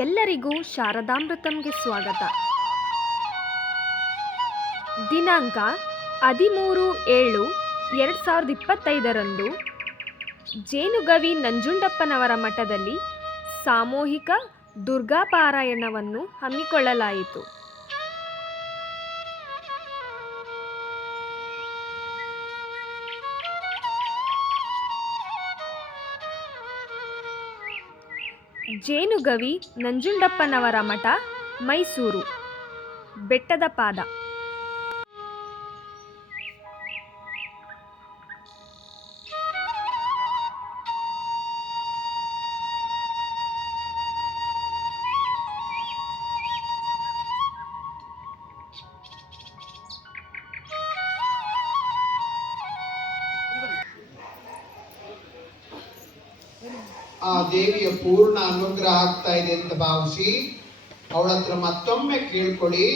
ಎಲ್ಲರಿಗೂ ಶಾರದಾಮೃತಂಗೆ ಸ್ವಾಗತ. ದಿನಾಂಕ 13/7/2025 ಜೇನುಗವಿ ನಂಜುಂಡಪ್ಪನವರ ಮಠದಲ್ಲಿ ಸಾಮೂಹಿಕ ದುರ್ಗಾ ಪಾರಾಯಣವನ್ನು ಹಮ್ಮಿಕೊಳ್ಳಲಾಯಿತು. ಜೇನುಗವಿ ನಂಜುಂಡಪ್ಪನವರ ಮಠ, ಮೈಸೂರು. ಬೆಟ್ಟದ ಪಾದ. ಆ ದೇವಿಯ ಪೂರ್ಣ ಅನುಗ್ರಹ ಆಗ್ತಾ ಇದೆ ಅಂತ ಭಾವಿಸಿ ಅವಳ ಹತ್ರ ಮತ್ತೊಮ್ಮೆ ಕೇಳ್ಕೊಳ್ಳಿ.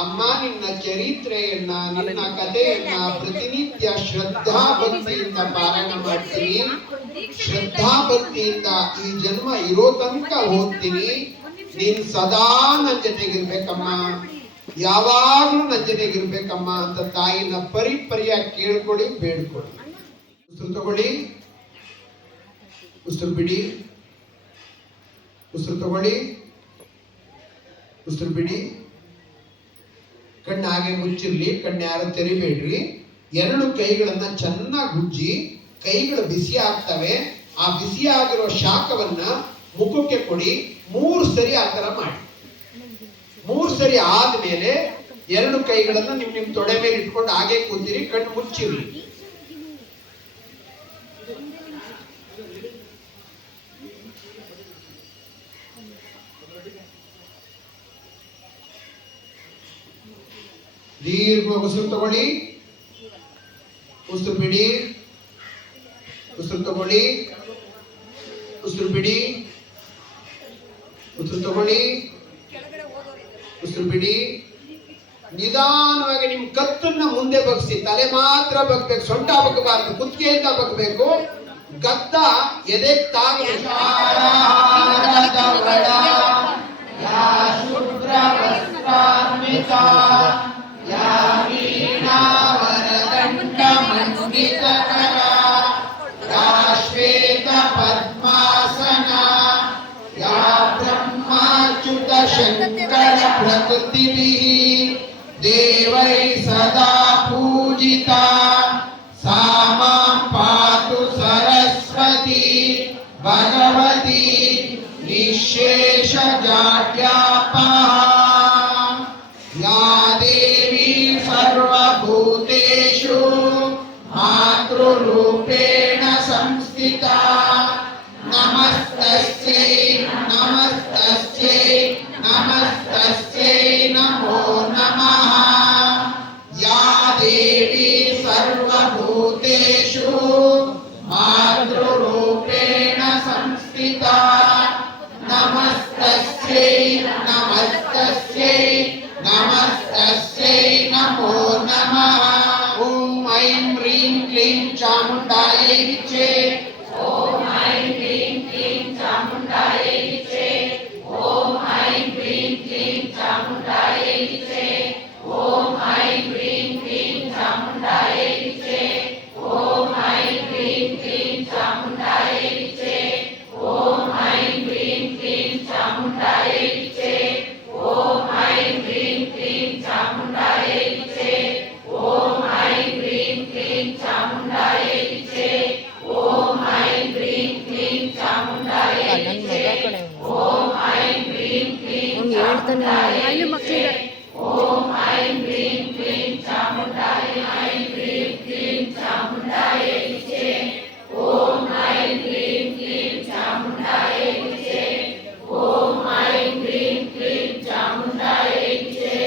ಅಮ್ಮ, ನಿನ್ನ ಚರಿತ್ರೆಯನ್ನ, ನಿನ್ನ ಕಥೆಯನ್ನ ಪ್ರತಿನಿತ್ಯ ಶ್ರದ್ಧಾ ಭಕ್ತಿಯಿಂದ ಪಾರಾಯಣ ಮಾಡ್ತೀನಿ. ಶ್ರದ್ಧಾ ಭಕ್ತಿಯಿಂದ ಈ ಜನ್ಮ ಇರೋ ತನಕ ಓದ್ತೀನಿ. ನೀನ್ ಸದಾ ನನ್ನ ಜೊತೆಗಿರ್ಬೇಕಮ್ಮ, ಯಾವಾಗ್ಲೂ ನನ್ನ ಜೊತೆಗಿರ್ಬೇಕಮ್ಮ ಅಂತ ತಾಯಿನ ಪರಿಯಾಗಿ ಕೇಳ್ಕೊಳ್ಳಿ, ಬೇಡ್ಕೊಳ್ಳಿ. ಉಸಿರು ತಗೊಳ್ಳಿ, ಉಸಿರು ಬಿಡಿ, ಉಸಿರು ತಗೊಳ್ಳಿ, ಉಸಿರು ಬಿಡಿ. ಕಣ್ಣು ಹಾಗೆ ಮುಚ್ಚಿರ್ಲಿ, ಕಣ್ಣು ಯಾರು ತೆರಿಬೇಡ್ರಿ. ಎರಡು ಕೈಗಳನ್ನ ಚೆನ್ನಾಗಿ ಉಜ್ಜಿ, ಕೈಗಳು ಬಿಸಿ ಆಗ್ತವೆ. ಆ ಬಿಸಿ ಆಗಿರೋ ಶಾಖವನ್ನ ಮುಖಕ್ಕೆ ಕೊಡಿ. 3 ಸರಿ ಆ ತರ ಮಾಡಿ. 3 ಸರಿ ಆದ್ಮೇಲೆ ಎರಡು ಕೈಗಳನ್ನ ನಿಮ್ ತೊಡೆ ಮೇಲೆ ಇಟ್ಕೊಂಡು ಹಾಗೆ ಕೂತಿರಿ, ಕಣ್ಣು ಮುಚ್ಚಿರ್ಲಿ. ದೀರ್ಘ ಉಸಿರು ತಗೊಳ್ಳಿ, ಉಸಿರು ಬಿಡಿ, ಉಸಿರು ತಗೊಳ್ಳಿ, ಉಸಿರು ಬಿಡಿ, ಉಸಿರು ತಗೊಳ್ಳಿ, ಉಸಿರು ಬಿಡಿ. ನಿಧಾನವಾಗಿ ನಿಮ್ ಕತ್ತನ್ನ ಮುಂದೆ ಬಗ್ಸಿ, ತಲೆ ಮಾತ್ರ ಬಗ್ಬೇಕು, ಸೊಂಟ ಬಗ್ಗಬಾರ್ದು, ಕುತ್ತಿಗೆಯಿಂದ ಬಗ್ಬೇಕು. ಗದ್ದ ಎದೆ ತಾಗಬೇಕು. ಶಂಕರ ಪ್ರಕೃತಿಭಿಃ ದೇವೈ ಸದಾ ಪೂಜಿತಾ ಸಾ ಮಾಂ ಪಾತು ಸರಸ್ವತಿ ಭಗವತಿ ನಿಶೇಷ ಜಾಡ್ಯಾಪಃ. ಯಾ ದೇವಿ ಸರ್ವಭೂತೇಷು ಮಾತೃರೂಪೇಣ ಸಂಸ್ಥಿತಾ ನಮಸ್ತಸ್ಯೈ ನಮಸ್ತಸ್ಯೈ ನಮಸ್ತಸ್ಯೈ ನಮೋ ನಮಃ. ಯಾ ದೇವಿ ಸರ್ವಭೂತೇಷು ಮಾತೃರೂಪೇಣ ಸಂಸ್ಥಿತಾ ನಮಸ್ತಸ್ಯೈ ನಮಸ್ತಸ್ಯೈ ನಮಸ್ತಸ್ಯೈ ನಮೋ ನಮಃ. ಓಂ ಐಂ ಹ್ರೀಂ ಕ್ಲೀಂ ಚಾಮುಂಡಾಯೈ ವಿಚೇ. ಓಂ ಐಂ ಹ್ರೀಂ ಕ್ಲೀಂ ಚಾಮುಂಡಾಯೈ ವಿಚೇ. ಓಂ ಐಂ ಹ್ರೀಂ ಕ್ಲೀಂ ಚಾಮುಂಡಾಯೈ ವಿಚೇ. ಓಂ ಐಂ ಹ್ರೀಂ ಕ್ಲೀಂ ಚಾಮುಂಡಾಯೈ ವಿಚೇ. ಓಂ ಐಂ ಹ್ರೀಂ ಕ್ಲೀಂ ಚಾಮುಂಡಾಯೈ ವಿಚೇ. ಓಂ ಐಂ ಹ್ರೀಂ ಕ್ಲೀಂ ಚಾಮುಂಡಾಯೈ ವಿಚೇ. ಓಂ ಐಂ ಹ್ರೀಂ ಕ್ಲೀಂ ಚಾಮುಂಡಾಯೈ ವಿಚೇ. ಓಂ ಐಂ ಹ್ರೀಂ ಕ್ಲೀಂ ಚಾಮುಂಡಾಯೈ ವಿಚೇ. ಓಂ ಐಂ ಹ್ರೀಂ ಕ್ಲೀಂ ಚಾಮುಂಡಾಯೈ ವಿಚೇ. ಓಂ ಐಂ ಹ್ರೀಂ ಕ್ಲೀಂ ಅಲ್ಲಿ ಮಕ್ಕಳಿದ್ದಾರೆ. ಓಂ ಐಂ ಹ್ರೀಂ ಕ್ಲೀಂ ಚಾಮುಂಡಾಯೈ ಐಂ ಹ್ರೀಂ ಕ್ಲೀಂ ಚಾಮುಂಡಾಯೈ ವಿಚೇ. ಓಂ ಐಂ ಹ್ರೀಂ ಕ್ಲೀಂ ಚಾಮುಂಡಾಯೈ ವಿಚೇ. ಓಂ ಐಂ ಹ್ರೀಂ ಕ್ಲೀಂ ಚಾಮುಂಡಾಯೈ ವಿಚೇ.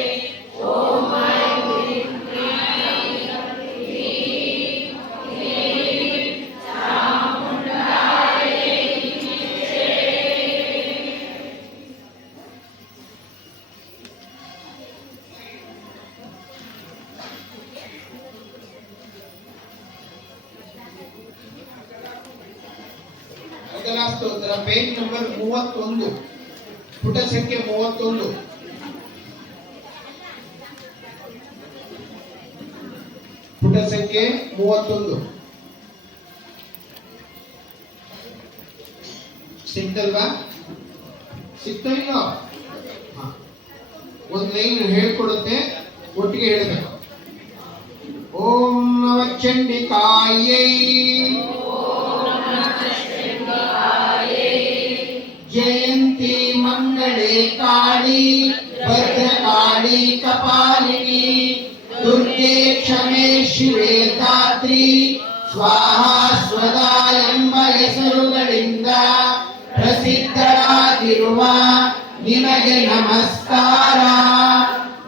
ಓಂ ಐಂ ಹ್ರೀಂ ಸ್ತೋತ್ರ ಪೇಜ್ ನಂಬರ್ 31. ಪುಟ ಸಂಖ್ಯೆ 31. ಪುಟ ಸಂಖ್ಯೆ 31 ಸಿಕ್ತಲ್ವಾ? ಸಿಕ್ತಾ ಇಲ್ಲ? ಒಂದು ಲೈನ್ ಹೇಳ್ಕೊಡುತ್ತೆ, ಒಟ್ಟಿಗೆ ಹೇಳಬೇಕು. ಓಂ ನವಚಂಡಿಕಾಯೈ ಜಯಂತಿ ಮಂಗಳೇ ಕಾಳಿ ಭದ್ರಕಾಳಿ ಕಪಾಲಿನಿ ದುರ್ಗೆ ಕ್ಷಮೆ ಶಿವೆ ಧಾತ್ರಿ ಸ್ವಾಹಾ ಸ್ವದಾ ಎಂಬ ಹೆಸರುಗಳಿಂದ ಪ್ರಸಿದ್ಧರಾಗಿರುವ ನಿನಗೆ ನಮಸ್ಕಾರ.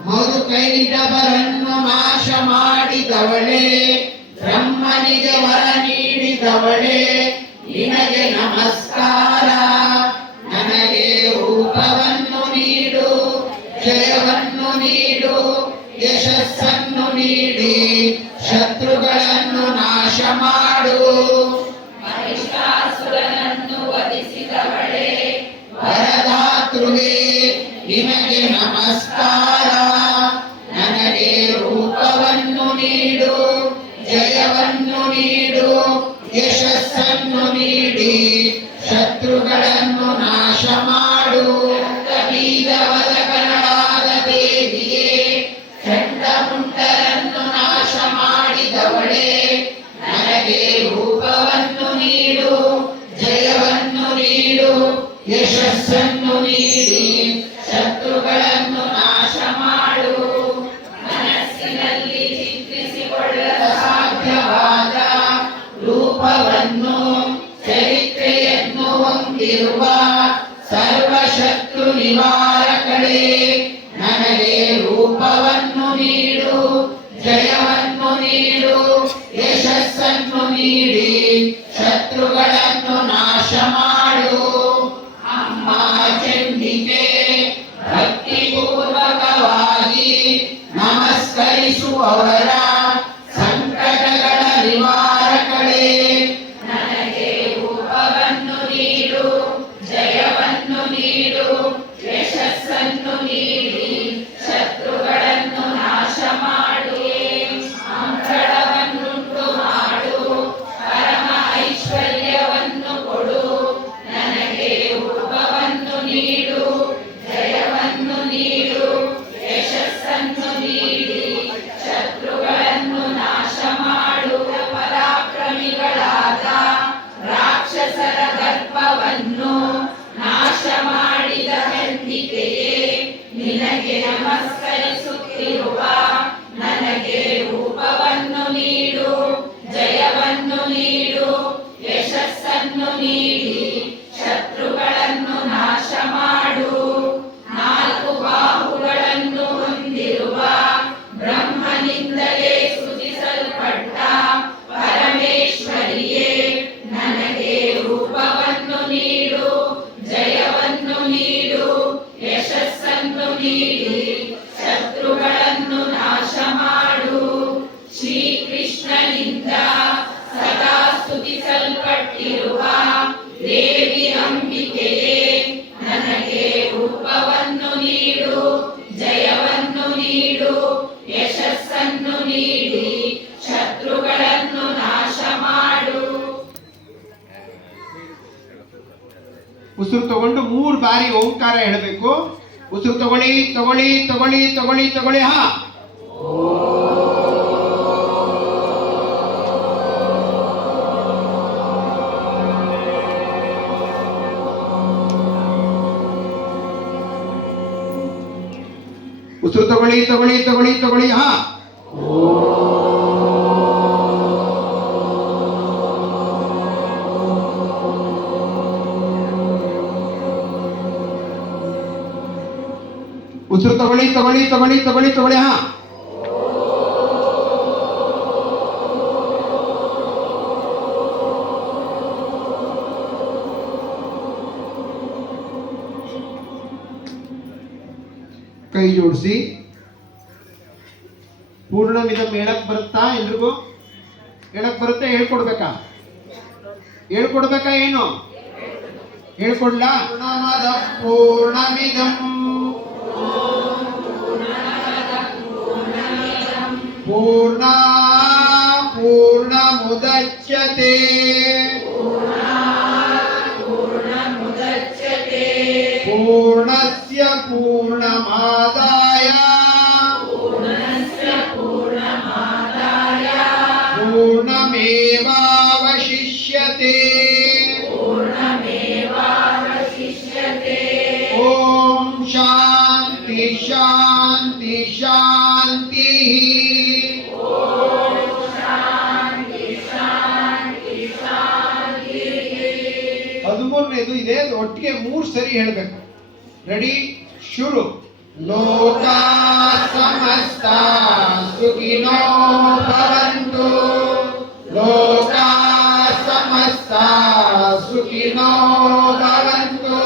ಮಧುಕೈಟಭರನ್ನು ನಾಶ ಮಾಡಿದವಳೇ, ಬ್ರಹ್ಮನಿಗೆ ವರ ನೀಡಿದವಳೇ, ನಿನಗೆ ನಮಸ್ಕಾರ. ನನಗೆ ರೂಪವನ್ನು ನೀಡು, ಜಯವನ್ನು ನೀಡು, ಯಶಸ್ಸನ್ನು ನೀಡಿ ಶತ್ರುಗಳನ್ನು ನಾಶ ಮಾಡು. ಮಹಿಷಾಸುರನನ್ನು ವಧಿಸಿದವಳೇ, ವರದಾತೃವೇ, ನಿನಗೆ ನಮಸ್ಕಾರ. ನನಗೆ ರೂಪವನ್ನು ನೀಡು, ಜಯವನ್ನು ನೀಡು, ಯಶಸ್ಸನ್ನು ನೀಡಿ ಶತ್ರುಗಳನ್ನು ನಾಶ ಮಾಡು. ಬೀಜವದಕನಾದ ದೇವಿಯೇ, ಚಂಡಮುಂಡರನ್ನು ನಾಶ ಮಾಡಿದವಳೇ, ನನಗೆ ರೂಪವನ್ನು ನೀಡು, ಜಯವನ್ನು ನೀಡು, ಯಶಸ್ಸನ್ನು ನೀಡಿ ಶತ್ರುಗಳನ್ನು ನಾಶ ಮಾಡು. ಮನಸ್ಸಿನಲ್ಲಿ ಚಿತ್ರಿಸಿಕೊಳ್ಳಲು ಸಾಧ್ಯವಾದ ರೂಪವನ್ನು, ಚರಿತ್ರೆಯನ್ನು ಹೊಂದಿರುವ ಸರ್ವಶತ್ರು ನಿವಾರಕಳೇ, ನನಗೆ ರೂಪವನ್ನು ನೀಡು, ಜಯವನ್ನು ನೀಡು, ಯಶಸ್ಸನ್ನು ನೀಡಿ ಶತ್ರುಗಳನ್ನು ನಾಶ ಮಾಡು. ಅಮ್ಮ ಚಂಡಿಕೆ, ಭಕ್ತಿಪೂರ್ವಕವಾಗಿ ನಮಸ್ಕರಿಸುವವರ ಸಂಕಟಗಳ ನಿವಾರಕಳೇ, ನನಗೆ ರೂಪವನ್ನು ನೀಡು, ಜಯವನ್ನು ನೀಡು, ಯಶಸ್ಸನ್ನು ನೀಡಿ ಶತ್ರುಗಳನ್ನು ನಾಶ ಮಾಡು. ಮಂಗಳವನ್ನುಂಟು ಮಾಡು, ಪರಮ ಐಶ್ವರ್ಯವನ್ನು ಕೊಡು. ನನಗೆ ರೂಪವನ್ನು ನೀಡು, ಜಯವನ್ನು ನೀಡು, ಯಶಸ್ಸನ್ನು ನೀಡಿ ಶತ್ರುಗಳನ್ನು ನಾಶ ಮಾಡು. ಪರಾಕ್ರಮಿಗಳಾದ ರಾಕ್ಷಸರ ದರ್ಪವನ್ನು ನಾಶ ಮಾಡಿದ ಚಂಡಿಕೆಯೇ, ನಿನಗೆ ನಮಸ್ಕರಿಸುತ್ತಿರುವ ನನಗೆ ರೂಪವನ್ನು ನೀಡು, ಜಯವನ್ನು ನೀಡು, ಯಶಸ್ಸನ್ನು ನೀಡಿ ಶತ್ರುಗಳನ್ನು ನಾಶ ಮಾಡು. ನಾಲ್ಕು ಬಾಹುಗಳನ್ನು ಹೊಂದಿರುವ ಬ್ರಹ್ಮನಿಂದಲೇ ಸೃಜಿಸಲ್ಪಟ್ಟ ಪರಮೇಶ್ವರಿಯೇ, ನನಗೆ ರೂಪವನ್ನು ನೀಡು, ಜಯವನ್ನು ನೀಡು, ಯಶಸ್ಸನ್ನು ನೀಡಿ ಶತ್ರುಗಳನ್ನು ನಾಶ ಮಾಡು. ಶ್ರೀಕೃಷ್ಣನಿಂದ ಸದಾ ಸ್ತುತಿಸಲ್ಪಟ್ಟಿರುವ ದೇವಿ ಅಂಬಿಕೆಯೇ, ನನಗೆ ರೂಪವನ್ನು ನೀಡು, ಜಯವನ್ನು ನೀಡು, ಯಶಸ್ಸನ್ನು ನೀಡಿ ಶತ್ರುಗಳನ್ನು ನಾಶ ಮಾಡು. ಉಸಿರು ತಗೊಂಡು 3 ಬಾರಿ ಓಂಕಾರ ಹೇಳಬೇಕು. ಉಸಿರು ತಗೊಳ್ಳಿ ತಗೊಳ್ಳಿ ತಗೊಳ್ಳಿ ತಗೊಳ್ಳಿ ತಗೊಳ್ಳಿ. ಹಾ, ಉಸಿರು ತಗೊಳ್ಳಿ ತಗೊಳ್ಳಿ ತಗೊಳ್ಳಿ ತಗೊಳ್ಳಿ. ಹಾ, ಉಸಿರು ತಗೊಳ್ಳಿ ತಗೊಳ್ಳಿ ತಗೊಳ್ಳಿ ತಗೊಳ್ಳಿ ತಗೊಳ್ಳಿ. ಹಾ, ಕೈ ಜೋಡಿಸಿ. ಪೂರ್ಣಮಿದಂ ಹೇಳಕ್ ಬರುತ್ತಾ? ಎಲ್ರಿಗೂ ಹೇಳಕ್ ಬರುತ್ತೆ? ಹೇಳ್ಕೊಡ್ಬೇಕಾ? ಹೇಳ್ಕೊಡ್ಬೇಕಾ? ಏನು ಹೇಳ್ಕೊಡ್ಲಾ? ಪೂರ್ಣಮದ ಪೂರ್ಣಮಿದಂ ಪೂರ್ಣ ಪೂರ್ಣಮುದಚ್ಯತೆ ಪೂರ್ಣಸ್ಯ ಪೂರ್ಣಮಾದಾಯ ಪೂರ್ಣಮೇವಾವಶಿಷ್ಯತೆ ಓಂ ಶಾಂತಿ ಶಾಂತಿ ಶಾಂತಿ. 13ನೇದು ಇದೆ, ಒಟ್ಟಿಗೆ 3 ಸರಿ ಹೇಳಬೇಕು. ರೆಡಿ, ಶುರು. ಲೋಕಾ ಸಮಸ್ತಾ ಸುಖಿನೋ ಭವಂತು. ಲೋಕಾ ಸಮಸ್ತಾ ಸುಖಿನೋ ಭವಂತು.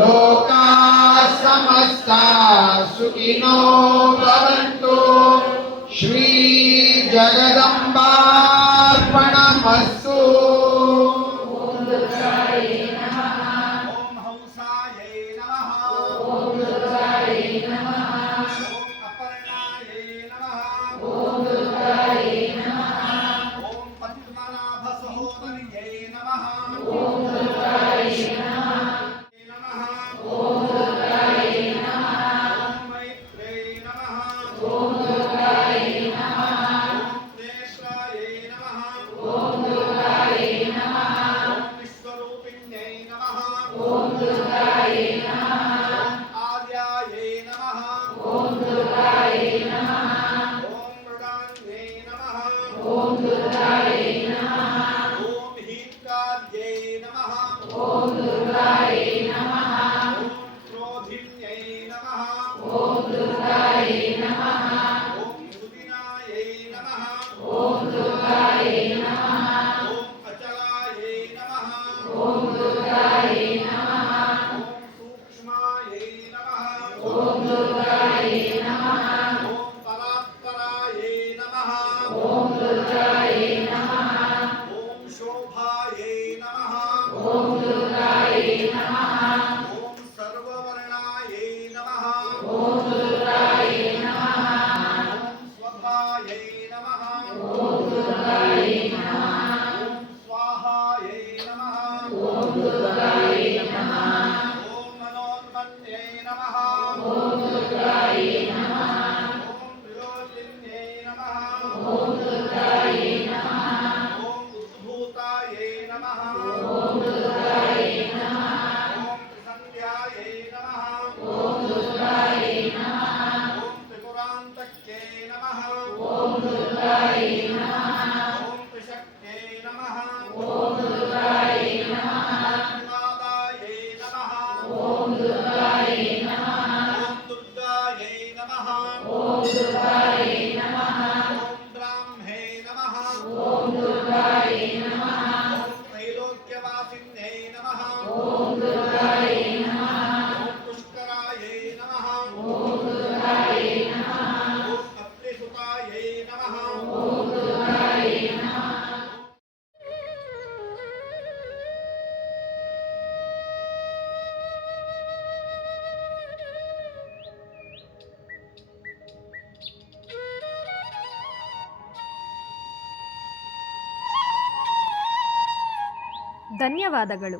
ಲೋಕಾ ಸಮಸ್ತಾ ಸುಖಿನೋ ಭವಂತು. ಶ್ರೀ ಜಗದಂಬಾರ್ಪಣಮಸ್ತು. ಧನ್ಯವಾದಗಳು.